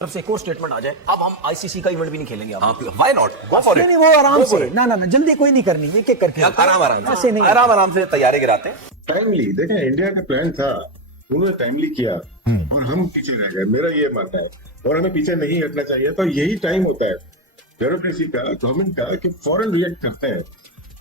तरफ से एक और स्टेटमेंट आ जाए, अब हम आईसीसी का इवेंट भी नहीं खेलेंगे। Why not, go for it. नहीं, वो आराम से, ना ना ना, जल्दी कोई नहीं करनी, एक एक करके ऐसे नहीं, आराम से तैयारी गिराते। टाइमली देखें, इंडिया का प्लान था, उन्होंने टाइमली किया और हम पीछे रह गए, मेरा ये मानना है। और हमें पीछे नहीं हटना चाहिए। तो यही टाइम होता है ब्यूरोक्रेसी का, गवर्नमेंट का, कि फौरन रिएक्ट करते हैं।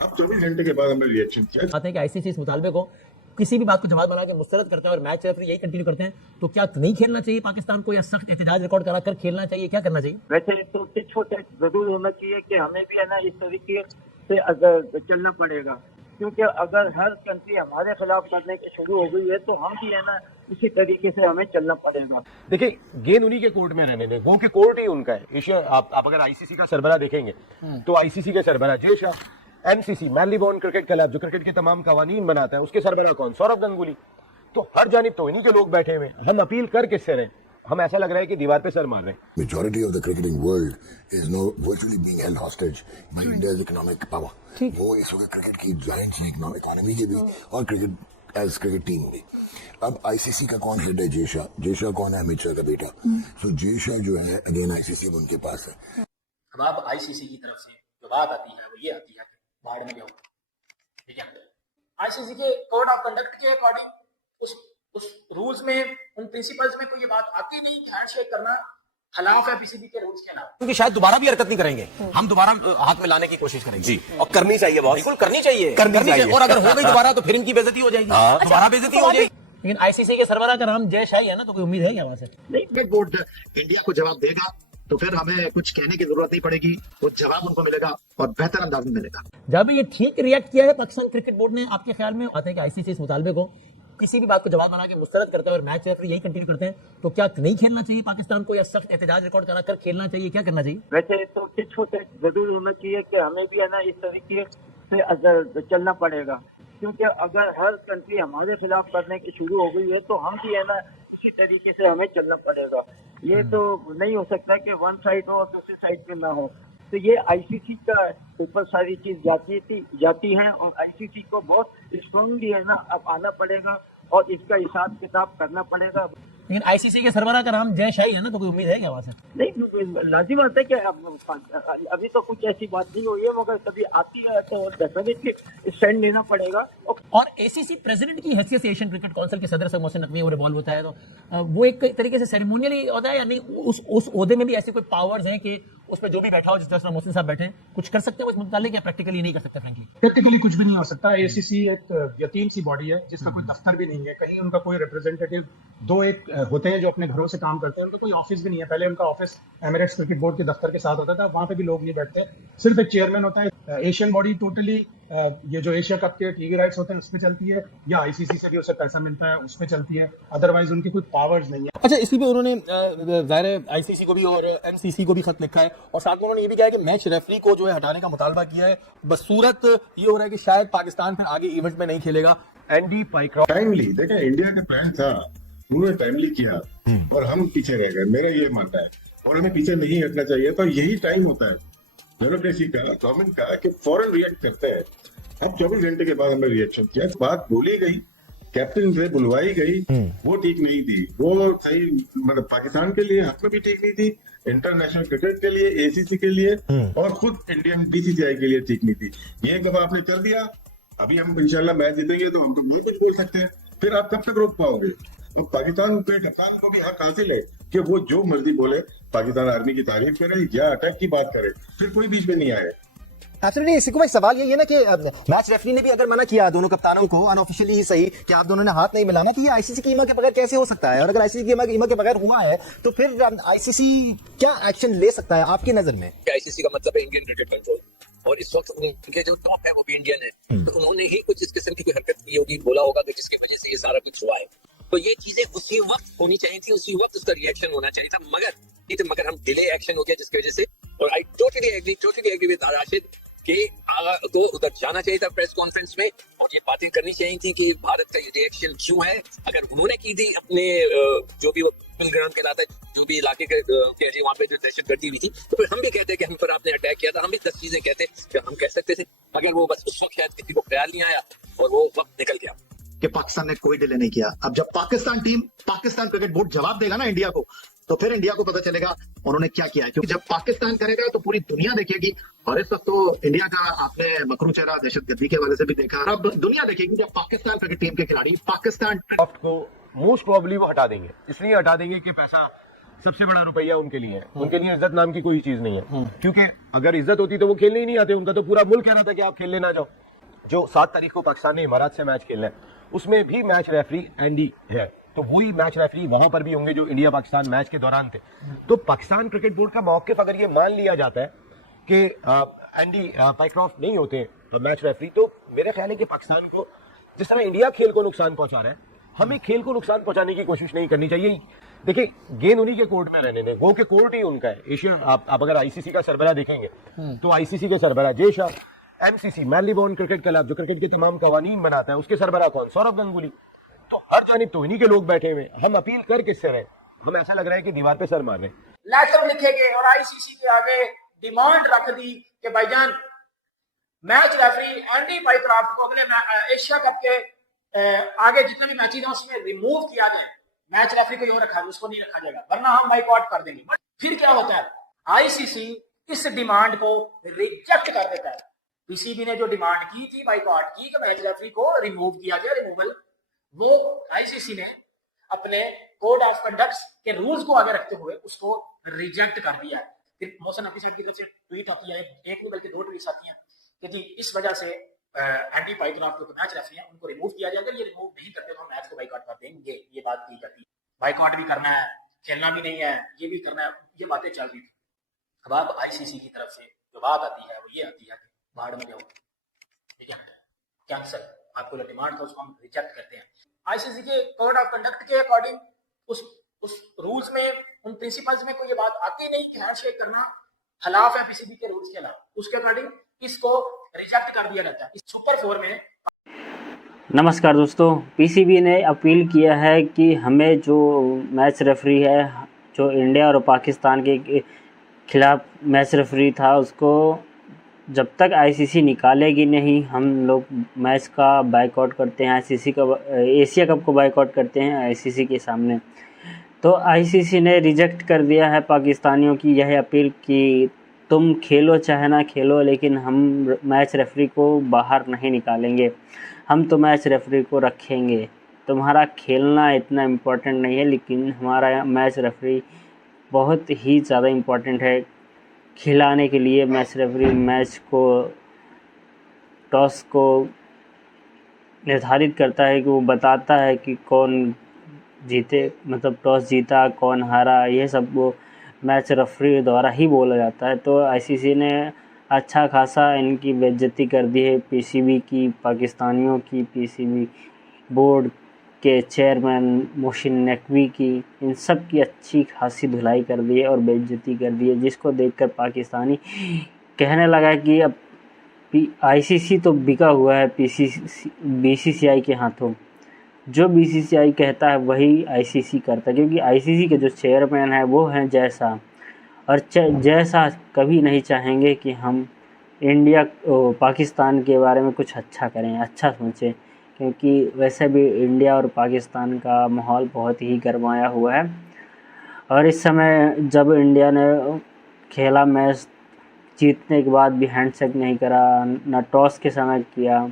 अब 24 घंटे के बाद हमने रिएक्शन किया। आते हैं कि आईसीसी इस मुतालबे को किसी भी बात को जवाब बना के मुस्तरद करते हैं और मैच रेफरी यही कंटिन्यू करते हैं, तो क्या नहीं खेलना चाहिए पाकिस्तान को, या सख्त एहतजाज रिकॉर्ड करा कर खेलना चाहिए, क्या करना चाहिए? वैसे तो छोटे जरूर होना चाहिए कि हमें भी है ना इस तरीके से अगर चलना पड़ेगा, क्योंकि अगर हर कंट्री हमारे खिलाफ करने की शुरू हो गई है तो हम भी है ना इसी तरीके से हमें चलना पड़ेगा। देखिए, गेंद उन्हीं के कोर्ट में रहने दें, वो के कोर्ट ही उनका है। एशिया आप अगर आईसीसी का सरबराह देखेंगे तो आईसीसी के सरबराह Jay Shah, MCC Marylebone cricket club जो क्रिकेट के तमाम कवानीन बनाता है, उसके सरबराह कौन? सौरव गंगुली। तो हर जानिब तो इन्हीं के लोग बैठे हुए हैं। हम अपील कर किससे रहे? हम ऐसा लग रहा है कि दीवार पे सर मार रहे हैं। Majority of the cricketing world is now virtually being held hostage by India's economic power. वो इस वक्त क्रिकेट की giant इकोनॉमी के भी और क्रिकेट एज क्रिकेट टीम भी। अब आईसीसी का कौन हेड है? जय शाह कौन है? अमित शाह का बेटा। सो जय शाह जो है अगेन आईसीसी उनके पास है। अब आईसीसी की तरफ से जो बात आती है वो ये आती है बाढ़ में जाओ, ठीक है, आईसीसी के कोड ऑफ कंडक्ट के अकॉर्डिंग उस रूल्स में, उन प्रिंसिपल्स में कोई ये बात आती नहीं कि हैंडशेक करना खिलाफ है पीसीबी के रूल्स के नाम, क्योंकि शायद दोबारा भी हरकत नहीं करेंगे, हम दोबारा हाथ में लाने की कोशिश करेंगे जी, और करनी चाहिए बहुत, बिल्कुल करनी चाहिए, चाहिए। और अगर हो गई दोबारा तो फिर इनकी बेइज्जती हो जाएगी, दोबारा बेइज्जती हो जाएगी। लेकिन आईसीसी के सरबराह का नाम जय शाह ही है ना, तो कोई उम्मीद है क्या वहां से? नहीं, बोर्ड इंडिया को जवाब देगा तो फिर हमें कुछ कहने की जरूरत नहीं पड़ेगी, वो जवाब उनको मिलेगा और बेहतर अंदाज में मिलेगा। जब ये ठीक रिएक्ट किया है पाकिस्तान क्रिकेट बोर्ड ने, आपके ख्याल में आते हैं कि आईसीसी इस मुतालबे को किसी भी बात को जवाब बना के मुस्तरद करते हैं और मैच रेफरी यही कंटिन्यू करते हैं, तो क्या नहीं खेलना चाहिए पाकिस्तान को, या सख्त एहतजाज रिकॉर्ड करा कर खेलना चाहिए, क्या करना चाहिए? वैसे तो छोटे जरूर होना चाहिए कि हमें भी है ना इस तरीके से अगर चलना पड़ेगा, क्योंकि अगर हर कंट्री हमारे खिलाफ करने की शुरू हो गई है तो हम भी है ना इसी तरीके से हमें चलना पड़ेगा। ये तो नहीं हो सकता कि वन साइड हो और दूसरी साइड पे ना हो। तो ये आईसीसी का ऊपर सारी चीज जाती है और आईसीसी को बहुत स्ट्रांगली है ना अब आना पड़ेगा और इसका हिसाब किताब करना पड़ेगा। लेकिन आईसीसी के सरबराह का नाम जय शाह ही है ना, तो कोई उम्मीद है क्या वहां से? नहीं, लाजिम बात है कि अभी तो कुछ ऐसी बात नहीं हुई है, मगर कभी आती है तो डेफिनेटली स्टैंड लेना पड़ेगा। और एसीसी प्रेसिडेंट की हैसियत से एशियन क्रिकेट काउंसिल के सदर से मोहसिन नकवी वो रिवॉल्व होता है, तो वो एक तरीके से सेरेमोनियली होता है, या नहीं उस ओहदे में भी ऐसे कोई पावर्स हैं कि उस पर जो भी बैठा हो, जिस तरह मोहसिन साहब बैठे, कुछ कर सकते हैं उस मुतालिक, या प्रैक्टिकली नहीं कर सकते? फ्रैंकली प्रैक्टिकली कुछ भी नहीं हो सकता। एसीसी एक यतीम सी बॉडी है जिसका कोई दफ्तर भी नहीं है, कहीं उनका कोई रिप्रेजेंटेटिव, दो एक होते हैं जो अपने घरों से काम करते हैं, उनका कोई ऑफिस भी नहीं है। पहले उनका ऑफिस एमिरेट्स क्रिकेट बोर्ड के दफ्तर के साथ होता था, वहां पे भी लोग नहीं बैठते, सिर्फ एक चेयरमैन होता है। एशियन बॉडी टोटली ये जो एशिया कप के टीवी राइट्स होते हैं उस पर चलती है, या आईसीसी से भी उसे पैसा मिलता है उस पर चलती है, अदरवाइज उनकी कोई पावर्स नहीं है। अच्छा, इसी पे उन्होंने ज़ाहिर आईसीसी को भी और एमसीसी को भी खत लिखा है, और साथ में उन्होंने ये भी कहा है कि मैच रेफरी को जो है हटाने का मुतालबा किया है। बस सूरत ये हो रहा है कि शायद पाकिस्तान फिर आगे इवेंट में नहीं खेलेगा। Andy Pycroft. टाइमली देखें, इंडिया का प्लान था, उन्होंने टाइमली किया और हम पीछे रह गए, मेरा ये मानना है। और हमें पीछे नहीं हटना चाहिए। तो यही टाइम होता है ब्यूरोक्रेसी का, गवर्नमेंट का, कि फौरन रिएक्ट करते हैं। अब 24 घंटे के बाद हमने रिएक्शन किया, बात बोली गई, कैप्टन से बुलवाई गई, वो ठीक नहीं थी, वो सही मतलब पाकिस्तान के लिए हक में भी ठीक नहीं थी, इंटरनेशनल क्रिकेट के लिए, एसीसी के लिए और खुद इंडियन बीसीसीआई के लिए ठीक नहीं थी। ये एक दफा आपने कर दिया, अभी हम इंशाल्लाह मैच जीतेंगे तो हम तो वही कुछ बोल सकते हैं, फिर आप कब तक रोक पाओगे? तो पाकिस्तान के कप्तान को भी हक हासिल है कि वो जो मर्जी बोले, पाकिस्तान आर्मी की तारीफ करे या अटैक की बात करे, फिर कोई बीच में नहीं आए। एब्सोल्युटली। इसी को भाई सवाल ये है ना कि मैच रेफरी ने भी अगर मना किया दोनों कप्तानों को अनऑफिशियली ही सही कि आप दोनों ने हाथ नहीं मिलाना, कि ये आईसीसी की ईमा के बगैर कैसे हो सकता है? और अगर आईसीसी की ईमा के बगैर हुआ है तो फिर आईसीसी क्या एक्शन ले सकता है आपकी नजर में? आईसीसी का मतलब है इंडियन क्रिकेट कंट्रोल, और इस वक्त उनके जो टॉप है वो भी इंडियन है, तो उन्होंने ही कुछ इस किस्म की कोई हरकत की होगी, बोला होगा कि जिसकी वजह से ये सारा कुछ हुआ है। तो ये चीजें उसी वक्त होनी चाहिए थी, उसी वक्त उसका रिएक्शन होना चाहिए था, मगर हम डिले एक्शन हो गया जिसकी वजह से। और I totally agree with Rashid कि तो उधर जाना चाहिए था प्रेस कॉन्फ्रेंस में और ये बातें करनी चाहिए थी कि भारत का ये रिएक्शन क्यों है। अगर उन्होंने की थी अपने जो भी वो पिलग्राम कहलाता है, जो भी इलाके के वहाँ पे जो दहशतगर्दी हुई थी, तो फिर हम भी कहते हैं कि हम पर आपने अटैक किया था, हम भी 10 चीजें कहते कि हम कह सकते थे, अगर वो बस उस वक्त शायद किसी को ख्याल नहीं आया और वो वक्त निकल गया कि पाकिस्तान ने कोई डिले नहीं किया। अब जब पाकिस्तान क्रिकेट बोर्ड जवाब देगा ना इंडिया को, तो फिर इंडिया को पता चलेगा उन्होंने क्या किया है। क्योंकि जब पाकिस्तान करेगा तो पूरी दुनिया देखेगी, और इस वक्त तो इंडिया का आपने मकरू चेहरा दहशतगर्दी के हवाले से भी देखा। अब दुनिया देखेगी जब पाकिस्तान क्रिकेट टीम के खिलाड़ी पाकिस्तान को मोस्ट प्रोबेबली वो हटा देंगे। इसलिए हटा देंगे कि पैसा सबसे बड़ा रुपया उनके लिए है, उनके लिए इज्जत नाम की कोई चीज नहीं है। क्योंकि अगर इज्जत होती तो वो खेलने ही नहीं आते। उनका तो पूरा मुल्क कह रहा था कि आप खेलने ना जाओ। जो 7 तारीख को पाकिस्तान ने इमारात से मैच खेलना है, उसमें भी मैच रेफरी एंडी है, तो वही मैच रेफरी वहां पर भी होंगे जो इंडिया पाकिस्तान मैच के दौरान थे। तो पाकिस्तान क्रिकेट बोर्ड का मौकिफ अगर ये मान लिया जाता है कि एंडी पाइक्रॉफ्ट नहीं होते मैच रेफरी, तो मेरे ख्याल है कि पाकिस्तान को जिस तरह इंडिया खेल को नुकसान पहुंचा रहा है, हमें खेल को नुकसान पहुंचाने की कोशिश नहीं करनी चाहिए। देखिए, गेंद उन्हीं के कोर्ट में रहने दें, वो के कोर्ट ही उनका है। एशिया आप अगर आईसीसी का सरबराह देखेंगे तो आईसीसी के सरबराह Jay Shah, MCC मैरीबोर्न cricket club जो क्रिकेट के तमाम कवानीन बनाता है, उसके सरबराह कौन? सौरव गंगुली। तो हर जानिब तो इन्हीं के लोग बैठे हुए। हम अपील कर किससे रहे? हम ऐसा लग रहा है कि दीवार पे सर मार रहे हैं। लेटर लिखे गए और आईसीसी के आगे डिमांड रख दी कि भाईजान मैच रेफरी एंडी पाइक्रॉफ्ट को अगले एशिया कप के आगे जितने भी मैचेस हैं उसमें रिमूव किया जाए। मैच रेफरी को यूं रखा, उसको नहीं रखा जाएगा, वरना हम बाइकआउट कर देंगे। बट फिर क्या होता है, आईसीसी इस डिमांड को रिजेक्ट कर देता है। पीसीबी ने जो डिमांड की थी बाइकआउट की कि मैच रेफरी को रिमूव किया जाए, रिमूवल, वो आईसीसी ने अपने कोड ऑफ कंडक्ट के रूल्स को आगे रखते हुए उसको रिजेक्ट कर दिया। फिर मोहसिन हफीज साहब की तरफ से ट्वीट आती है, एक नहीं बल्कि 2 ट्वीट्स आती हैं कि जी इस वजह से एंडी पाइक्रॉफ्ट जो मैच रेफरी हैं उनको रिमूव किया जाएगा, ये रिमूव नहीं करते तो हम मैच को बाइकआउट कर देंगे। ये बात की जाती है, बाइकआउट भी करना है, खेलना भी नहीं है, ये भी करना है, ये बातें चल रही थी। अब आप आईसीसी की तरफ से जो बात आती है वो ये आती है कि बाहर में जाओ, ठीक है, कैंसल, आपको जो डिमांड था उसको हम रिजेक्ट करते हैं। आईसीसी के कोड ऑफ कंडक्ट के अकॉर्डिंग उस रूल्स में, उन प्रिंसिपल्स में कोई ये बात आती नहीं कि हैंडशेक करना खिलाफ है पीसीबी के रूल्स के अलावा, उसके अकॉर्डिंग इसको रिजेक्ट कर दिया जाता है। इस सुपर 4 में नमस्कार दोस्तों, पीसीबी ने अपील किया है कि हमें जो मैच रेफरी है, जो इंडिया और पाकिस्तान के खिलाफ मैच रेफरी था, उसको जब तक आईसीसी निकालेगी नहीं हम लोग मैच का बाइकआउट करते हैं। आईसीसी का एशिया कप को बाइकआउट करते हैं आईसीसी के सामने। तो आईसीसी ने रिजेक्ट कर दिया है पाकिस्तानियों की यह अपील कि तुम खेलो चाहे ना खेलो, लेकिन हम मैच रेफरी को बाहर नहीं निकालेंगे, हम तो मैच रेफरी को रखेंगे। तुम्हारा खेलना इतना इम्पोर्टेंट नहीं है, लेकिन हमारा मैच रेफरी बहुत ही ज़्यादा इम्पोर्टेंट है। खिलाने के लिए मैच रेफरी मैच को, टॉस को निर्धारित करता है, कि वो बताता है कि कौन जीते, मतलब टॉस जीता कौन हारा, ये सब वो मैच रेफरी द्वारा ही बोला जाता है। तो आईसीसी ने अच्छा खासा इनकी बेइज्जती कर दी है, पीसीबी की, पाकिस्तानियों की, पीसीबी बोर्ड के चेयरमैन मोहसिन नकवी की, इन सब की अच्छी खासी धुलाई कर दी है और बेइज्जती कर दी है, जिसको देखकर पाकिस्तानी कहने लगा कि अब आईसीसी तो बिका हुआ है बीसीसीआई के हाथों। जो बीसीसीआई कहता है वही आईसीसी करता है, क्योंकि आईसीसी के जो चेयरमैन है वो हैं जय शाह, और जय शाह कभी नहीं चाहेंगे कि हम पाकिस्तान के बारे में कुछ अच्छा करें, अच्छा सोचें, क्योंकि वैसे भी इंडिया और पाकिस्तान का माहौल बहुत ही गरमाया हुआ है। और इस समय जब इंडिया ने खेला मैच, जीतने के बाद भी हैंडशेक नहीं करा, ना टॉस के समय किया,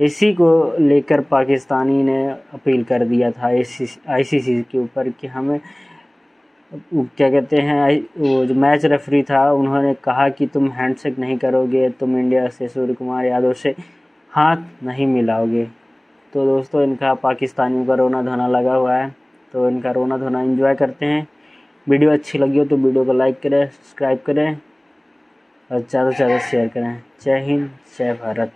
इसी को लेकर पाकिस्तानी ने अपील कर दिया था आईसीसी के ऊपर कि हमें, क्या कहते हैं, वो जो मैच रेफरी था उन्होंने कहा कि तुम हैंडशेक नहीं करोगे, तुम इंडिया से सूर्य कुमार यादव से हाथ नहीं मिलाओगे। तो दोस्तों, इनका पाकिस्तानियों का रोना धोना लगा हुआ है, तो इनका रोना धोना एंजॉय करते हैं। वीडियो अच्छी लगी हो तो वीडियो को लाइक करें, सब्सक्राइब करें और ज़्यादा से ज़्यादा शेयर करें। जय हिंद, जय भारत।